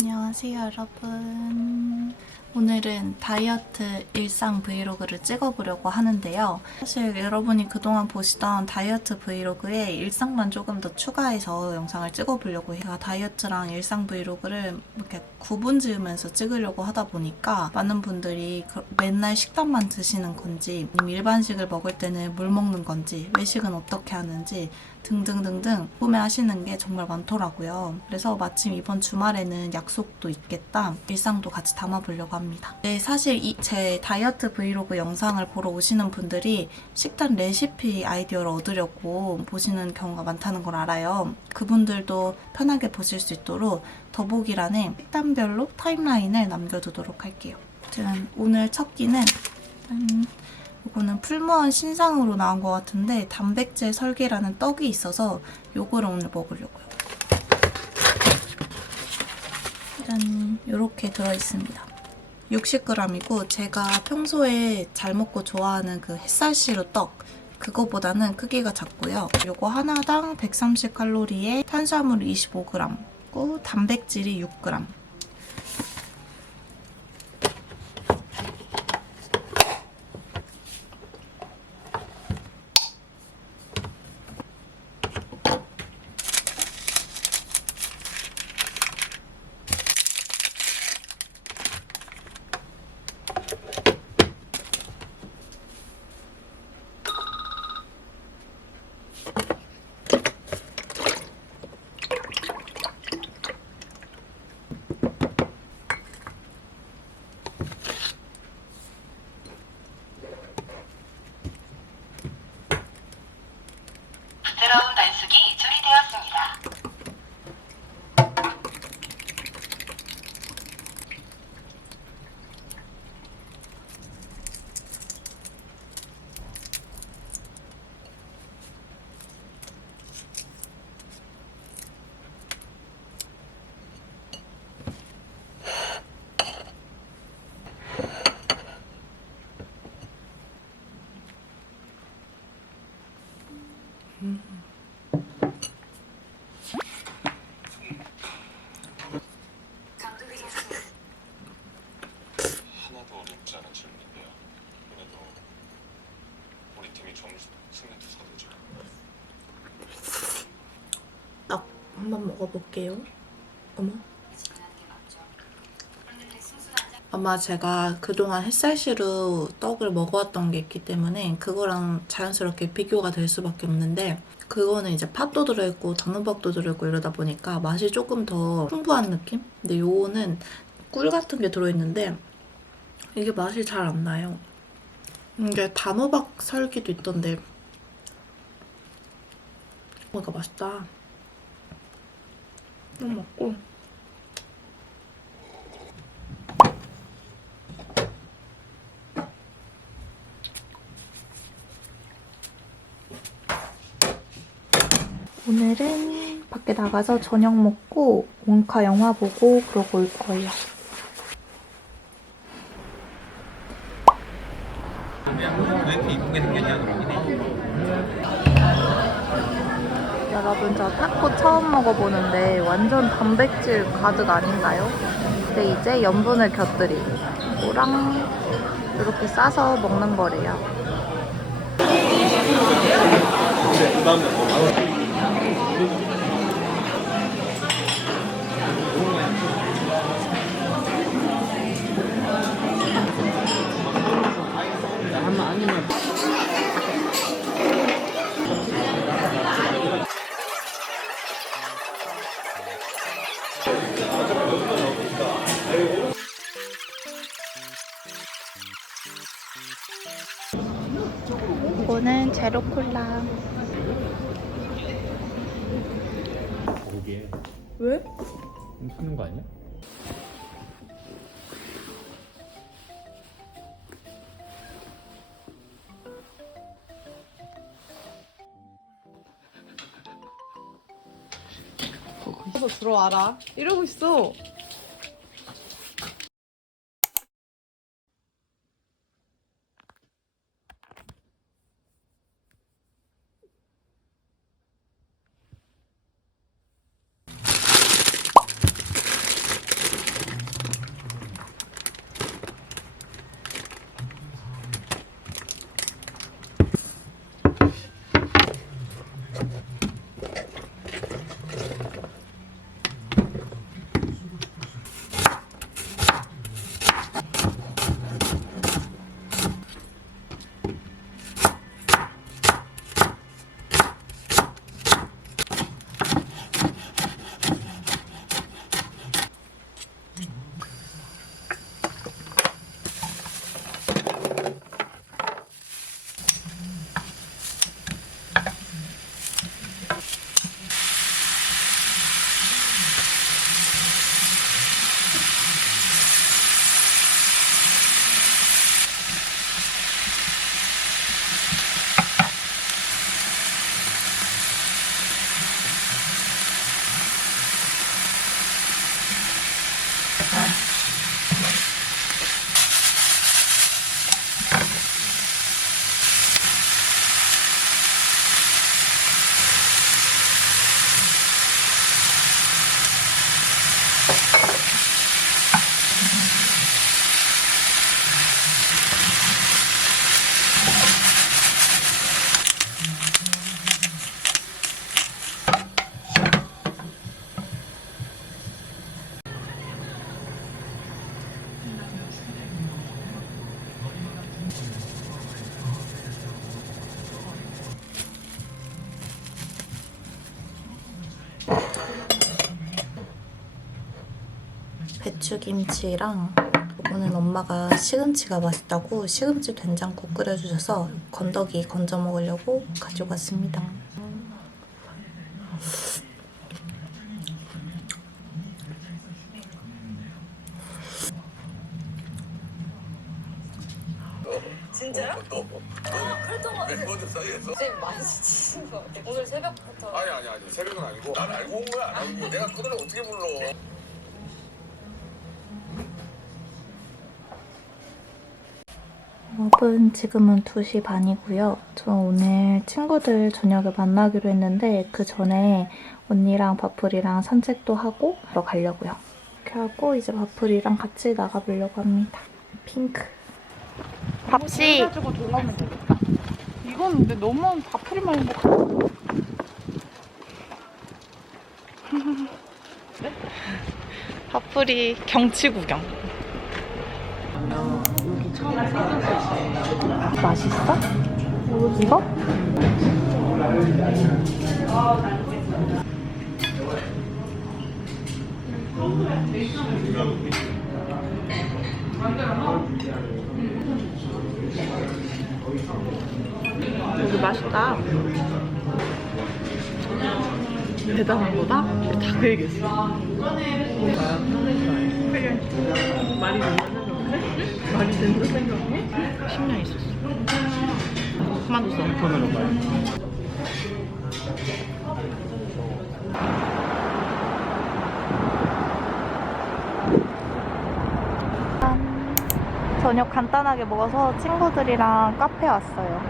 안녕하세요, 여러분. 오늘은 다이어트 일상 브이로그를 찍어보려고 하는데요. 사실 여러분이 그동안 보시던 다이어트 브이로그에 일상만 조금 더 추가해서 영상을 찍어보려고 해요. 제가 다이어트랑 일상 브이로그를 이렇게 구분 지으면서 찍으려고 하다 보니까 많은 분들이 맨날 식단만 드시는 건지, 일반식을 먹을 때는 물 먹는 건지, 외식은 어떻게 하는지 등등등등 궁금해하시는 게 정말 많더라고요. 그래서 마침 이번 주말에는 약속도 있겠다, 일상도 같이 담아보려고 합니다. 네, 사실 제 다이어트 브이로그 영상을 보러 오시는 분들이 식단 레시피 아이디어를 얻으려고 보시는 경우가 많다는 걸 알아요. 그분들도 편하게 보실 수 있도록 더보기란에 식단별로 타임라인을 남겨두도록 할게요. 아무튼 오늘 첫 끼는 이거는 풀무원 신상으로 나온 것 같은데 단백질 설계라는 떡이 있어서 요거를 오늘 먹으려고요. 짠, 요렇게 들어있습니다. 60g이고 제가 평소에 잘 먹고 좋아하는 그 햇살시루 떡, 그거보다는 크기가 작고요. 요거 하나당 130칼로리에 탄수화물 25g, 그리고 단백질이 6g. 부드러운 반숙이 조리되었습니다. 하나도 어렵지 않은 질문인데요. 그래도 우리 팀이 점수 승리 투성이죠. 떡 한번 먹어볼게요. 어머. 아마 제가 그동안 햇살시루 떡을 먹어왔던 게 있기 때문에 그거랑 자연스럽게 비교가 될 수밖에 없는데, 그거는 이제 팥도 들어있고 단호박도 들어있고 이러다 보니까 맛이 조금 더 풍부한 느낌? 근데 요거는 꿀 같은 게 들어있는데 이게 맛이 잘 안 나요. 이게 단호박 설기도 있던데 이거 맛있다. 이거 먹고 오늘은 밖에 나가서 저녁 먹고 원카 영화 보고 그러고 올 거예요. 왜 이렇게 이쁘게 생겼냐 그러긴 해. 여러분, 저 타코 처음 먹어보는데 완전 단백질 가득 아닌가요? 근데 이제 염분을 곁들이고 이거랑 이렇게 싸서 먹는 거래요. 이거는 제로 콜라. 거기에 왜? 쓰는 거 아니야? 너 들어와라. 이러고 있어. 배추김치랑 이거는 엄마가 시금치가 맛있다고 시금치 된장국 끓여주셔서 건더기 건져 먹으려고 가지고 왔습니다. 진짜요? 멤버들 사이에서? 쌤 많이 지치신 것 같아. 오늘 새벽부터. 아니 새벽은 아니고 난 알고 온 거야 안 알고 온 거야. 내가 그 노래 어떻게 불러. 여러분 지금은 2시 반이고요. 저 오늘 친구들 저녁에 만나기로 했는데 그 전에 언니랑 바풀이랑 산책도 하고 가려고요. 이렇게 하고 이제 바풀이랑 같이 나가보려고 합니다. 핑크. 밥씨! 해가지고 돌아오면 되겠다. 이건 근데 너무 바풀이만 행복하다. 바풀이 경치 구경. 맛있어? 이거? 여기 맛있다. 대단한 거다? 다 그 얘기했어. 말이 된다 생각해? 말이 된다 생각해? 10년 있었어. 그만뒀어. 편으로 봐요. 저녁 간단하게 먹어서 친구들이랑 카페 왔어요.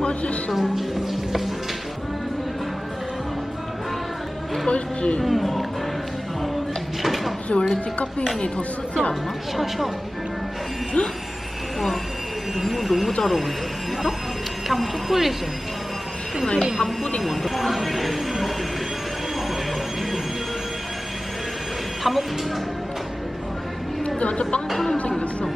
맛있어. 맛있지? 혹시 원래 디카페인이 더 쓰지 않나? 쉬어. 와, 너무 잘 어울려. 진짜? 그냥 초콜릿이야. 나 이 밤푸딩 먼저. 다 먹. 근데 완전 빵처럼 생겼어.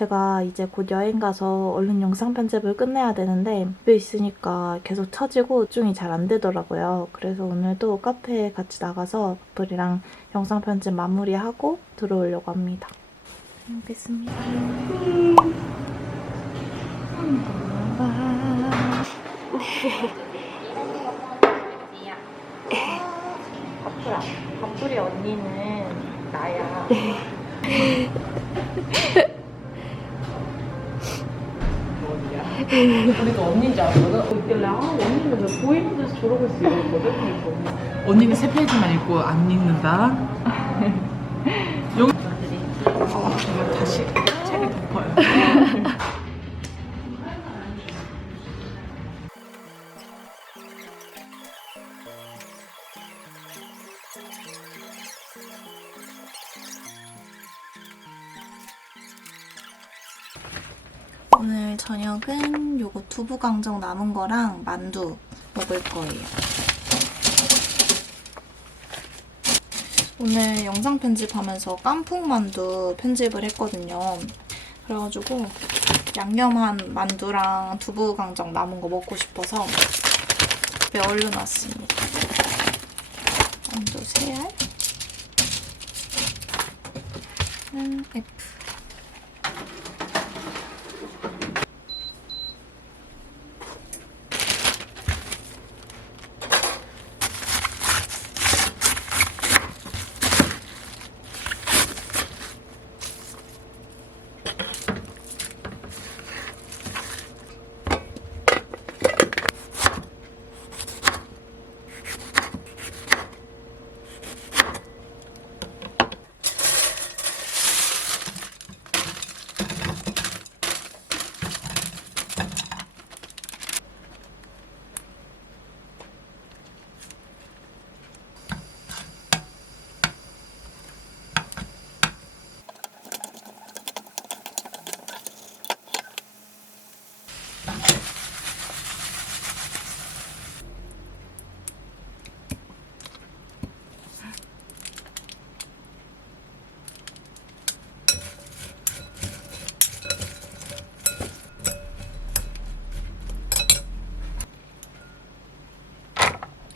제가 이제 곧 여행 가서 얼른 영상 편집을 끝내야 되는데 집에 있으니까 계속 처지고 집중이 잘 안 되더라고요. 그래서 오늘도 카페에 같이 나가서 커플이랑 영상 편집 마무리하고 들어오려고 합니다. 잘 먹겠습니다. 커플이 언니는 나야. 우리가 언니인 줄 알았거든? 있길래 언니는 왜 보이는 데서 저러고 있어 이랬거든? 언니는 세 페이지만 읽고 안 읽는다. 여기 제가 다시 책을 덮어요. 오늘 저녁은 요거 두부강정 남은 거랑 만두 먹을 거예요. 오늘 영상 편집하면서 깐풍만두 편집을 했거든요. 그래가지고 양념한 만두랑 두부강정 남은 거 먹고 싶어서 집에 얼려놨습니다. 만두 3알, F.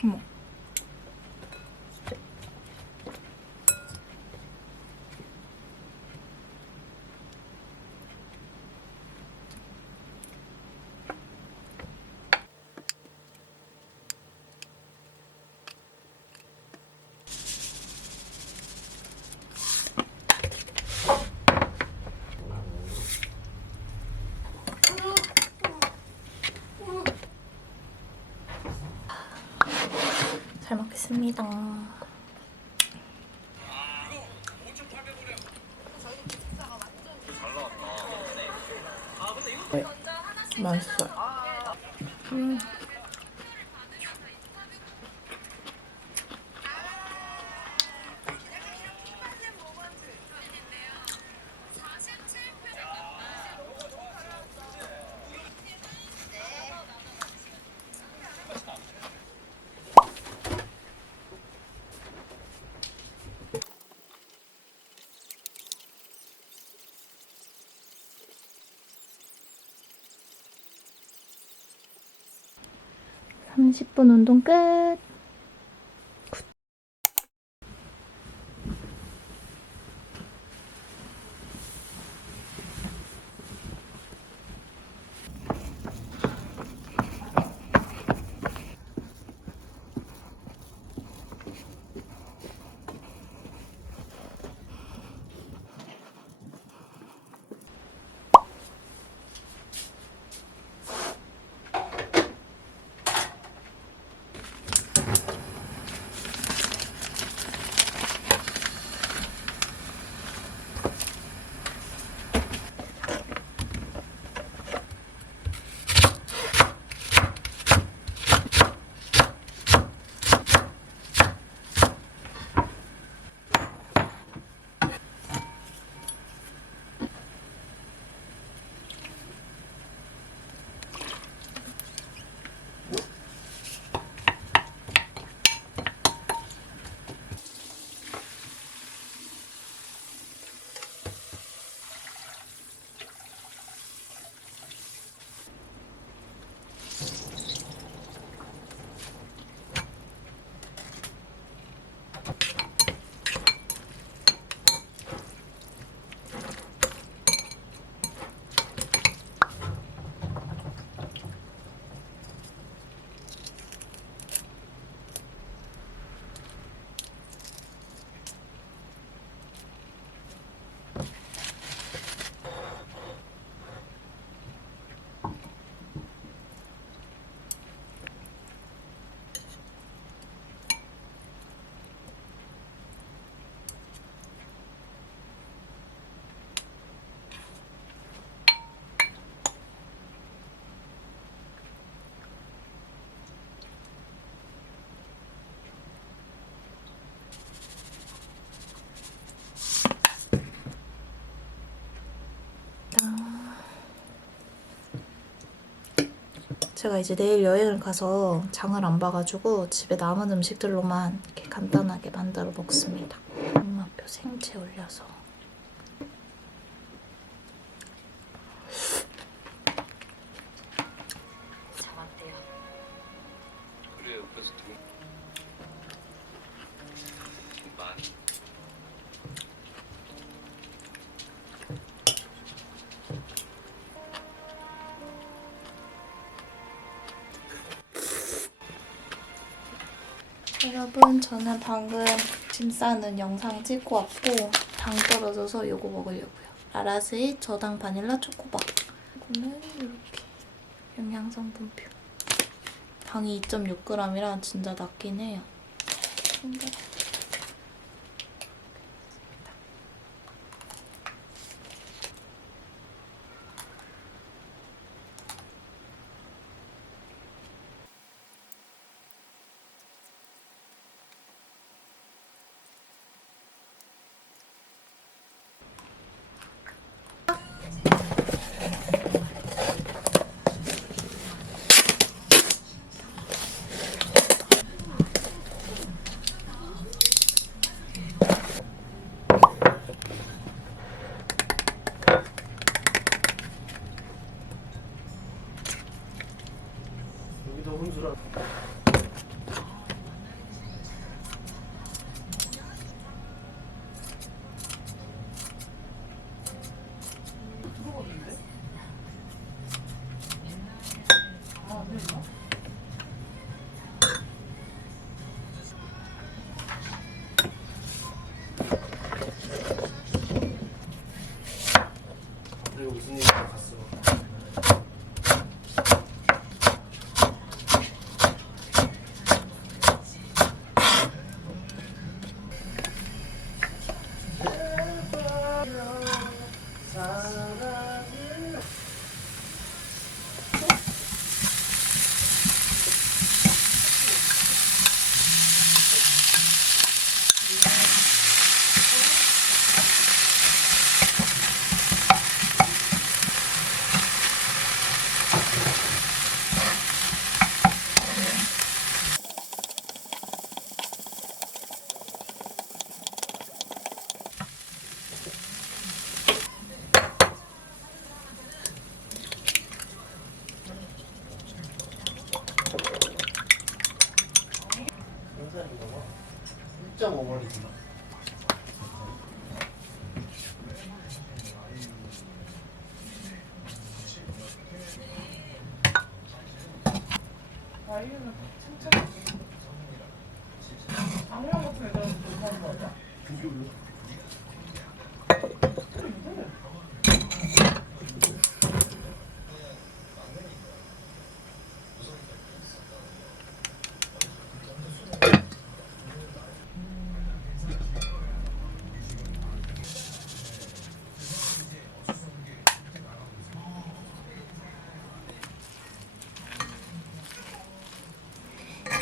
어머. '잘 먹겠습니다. 맛있어요. (30분) 운동 끝. 제가 이제 내일 여행을 가서 장을 안 봐가지고 집에 남은 음식들로만 이렇게 간단하게 만들어 먹습니다. 엄마표 생채 올려서. 잡았대요. 그래 옆에서 많이 여러분, 저는 방금 짐 싸는 영상 찍고 왔고 당 떨어져서 이거 먹으려고요. 라라스의 저당 바닐라 초코바. 이거는 이렇게 영양성분표. 당이 2.6g이라 진짜 낮긴 해요. 근데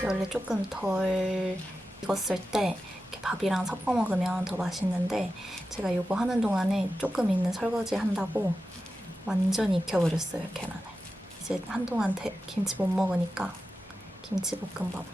원래 조금 덜 익었을 때 이렇게 밥이랑 섞어 먹으면 더 맛있는데 제가 이거 하는 동안에 조금 있는 설거지 한다고 완전히 익혀버렸어요, 계란을. 이제 한동안 김치 못 먹으니까 김치볶음밥